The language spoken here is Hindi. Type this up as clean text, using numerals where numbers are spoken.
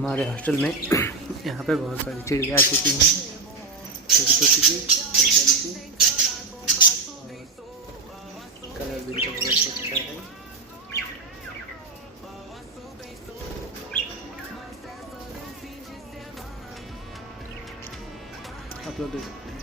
हमारे हॉस्टल में यहाँ पे बहुत सारी चिड़िया आ चुकी हैं, छोटी छोटी सी, और कलर भी इनका बहुत अच्छा है। आप लोग देख सकते हैं।